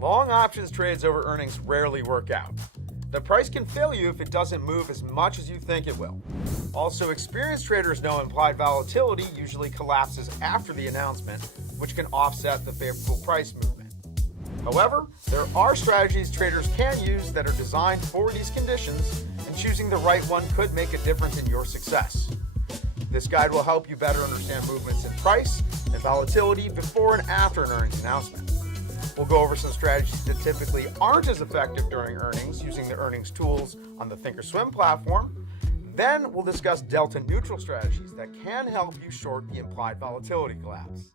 Long options trades over earnings rarely work out. The price can fail you if it doesn't move as much as you think it will. Also, experienced traders know implied volatility usually collapses after the announcement, which can offset the favorable price movement. However, there are strategies traders can use that are designed for these conditions, and choosing the right one could make a difference in your success. This guide will help you better understand movements in price and volatility before and after an earnings announcement. We'll go over some strategies that typically aren't as effective during earnings using the earnings tools on the Thinkorswim platform. Then we'll discuss delta neutral strategies that can help you short the implied volatility collapse.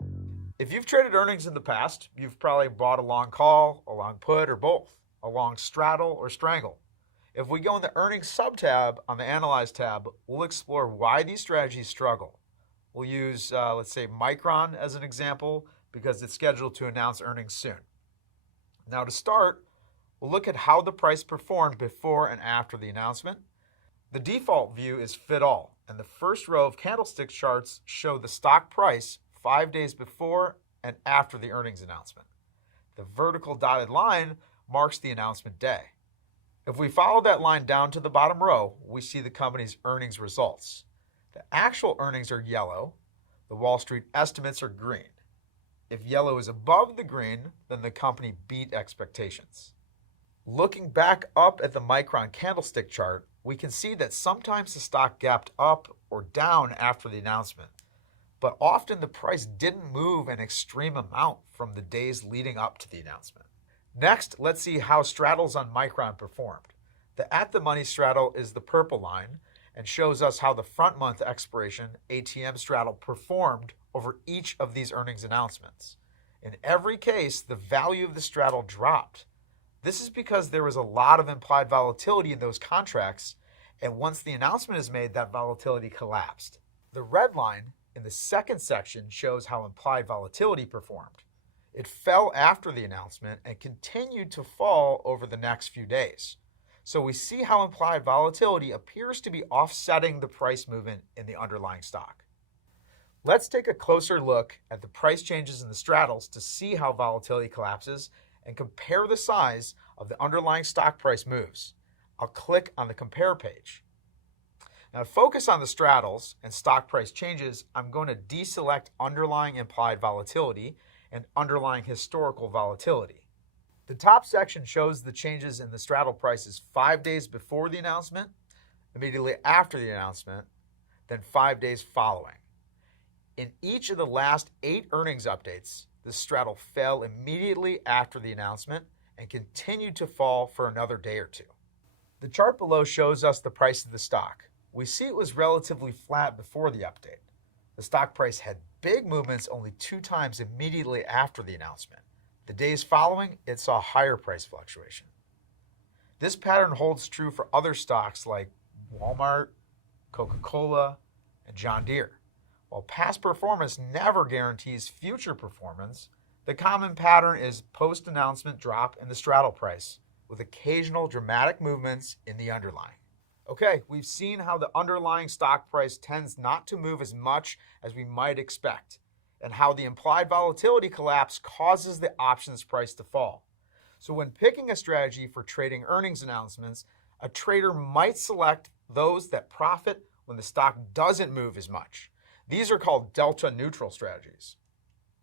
If you've traded earnings in the past, you've probably bought a long call, a long put, or both, a long straddle or strangle. If we go in the earnings sub-tab on the Analyze tab, we'll explore why these strategies struggle. We'll use, let's say, Micron as an example because it's scheduled to announce earnings soon. Now to start, we'll look at how the price performed before and after the announcement. The default view is fit all, and the first row of candlestick charts show the stock price 5 days before and after the earnings announcement. The vertical dotted line marks the announcement day. If we follow that line down to the bottom row, we see the company's earnings results. The actual earnings are yellow, the Wall Street estimates are green. If yellow is above the green, then the company beat expectations. Looking back up at the Micron candlestick chart, we can see that sometimes the stock gapped up or down after the announcement, but often the price didn't move an extreme amount from the days leading up to the announcement. Next, let's see how straddles on Micron performed. The at-the-money straddle is the purple line and shows us how the front month expiration ATM straddle performed over each of these earnings announcements. In every case, the value of the straddle dropped. This is because there was a lot of implied volatility in those contracts, and once the announcement is made, that volatility collapsed. The red line in the second section shows how implied volatility performed. It fell after the announcement and continued to fall over the next few days. So we see how implied volatility appears to be offsetting the price movement in the underlying stock. Let's take a closer look at the price changes in the straddles to see how volatility collapses and compare the size of the underlying stock price moves. I'll click on the compare page. Now to focus on the straddles and stock price changes, I'm going to deselect underlying implied volatility and underlying historical volatility. The top section shows the changes in the straddle prices 5 days before the announcement, immediately after the announcement, then 5 days following. In each of the last 8 earnings updates, the straddle fell immediately after the announcement and continued to fall for another day or two. The chart below shows us the price of the stock. We see it was relatively flat before the update. The stock price had big movements only 2 times immediately after the announcement. The days following, it saw higher price fluctuation. This pattern holds true for other stocks like Walmart, Coca-Cola, and John Deere. While past performance never guarantees future performance, the common pattern is post-announcement drop in the straddle price, with occasional dramatic movements in the underlying. Okay, we've seen how the underlying stock price tends not to move as much as we might expect, and how the implied volatility collapse causes the options price to fall. So when picking a strategy for trading earnings announcements, a trader might select those that profit when the stock doesn't move as much. These are called delta neutral strategies.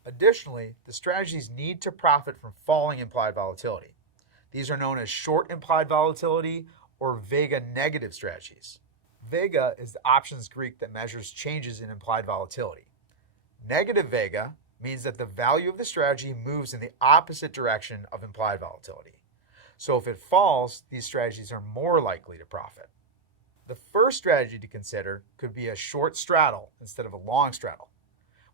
Additionally, the strategies need to profit from falling implied volatility. These are known as short implied volatility or Vega negative strategies. Vega is the options Greek that measures changes in implied volatility. Negative Vega means that the value of the strategy moves in the opposite direction of implied volatility. So if it falls, these strategies are more likely to profit. The first strategy to consider could be a short straddle instead of a long straddle.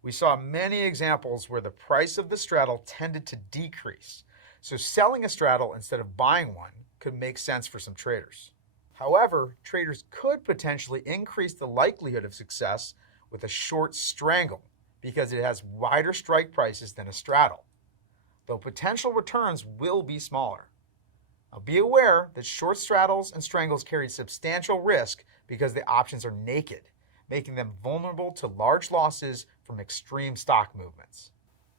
We saw many examples where the price of the straddle tended to decrease, so selling a straddle instead of buying one could make sense for some traders. However, traders could potentially increase the likelihood of success with a short strangle because it has wider strike prices than a straddle, though potential returns will be smaller. Now be aware that short straddles and strangles carry substantial risk because the options are naked, making them vulnerable to large losses from extreme stock movements.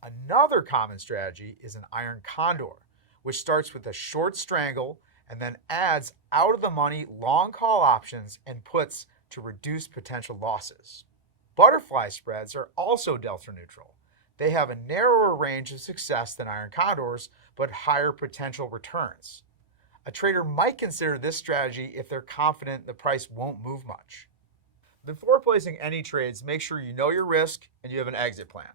Another common strategy is an iron condor, which starts with a short strangle and then adds out of the money long call options and puts to reduce potential losses. Butterfly spreads are also delta neutral. They have a narrower range of success than iron condors, but higher potential returns. A trader might consider this strategy if they're confident the price won't move much. Before placing any trades, make sure you know your risk and you have an exit plan.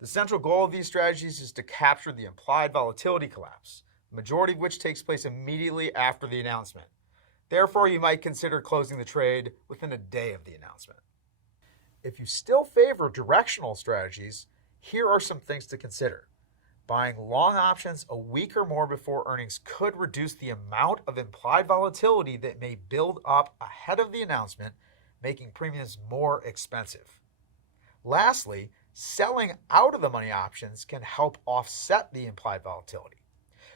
The central goal of these strategies is to capture the implied volatility collapse, the majority of which takes place immediately after the announcement. Therefore, you might consider closing the trade within a day of the announcement. If you still favor directional strategies, here are some things to consider. Buying long options a week or more before earnings could reduce the amount of implied volatility that may build up ahead of the announcement, making premiums more expensive. Lastly, selling out of the money options can help offset the implied volatility.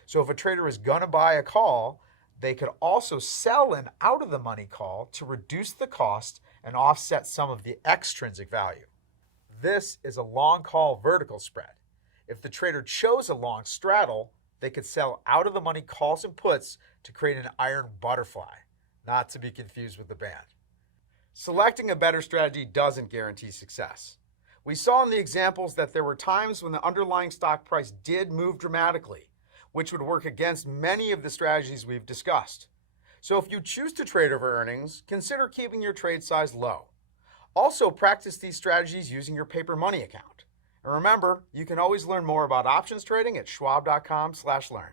So if a trader is going to buy a call, they could also sell an out of the money call to reduce the cost and offset some of the extrinsic value. This is a long call vertical spread. If the trader chose a long straddle, they could sell out of the money calls and puts to create an iron butterfly, not to be confused with the band. Selecting a better strategy doesn't guarantee success. We saw in the examples that there were times when the underlying stock price did move dramatically, which would work against many of the strategies we've discussed. So if you choose to trade over earnings, consider keeping your trade size low. Also, practice these strategies using your paper money account. And remember, you can always learn more about options trading at schwab.com/learn.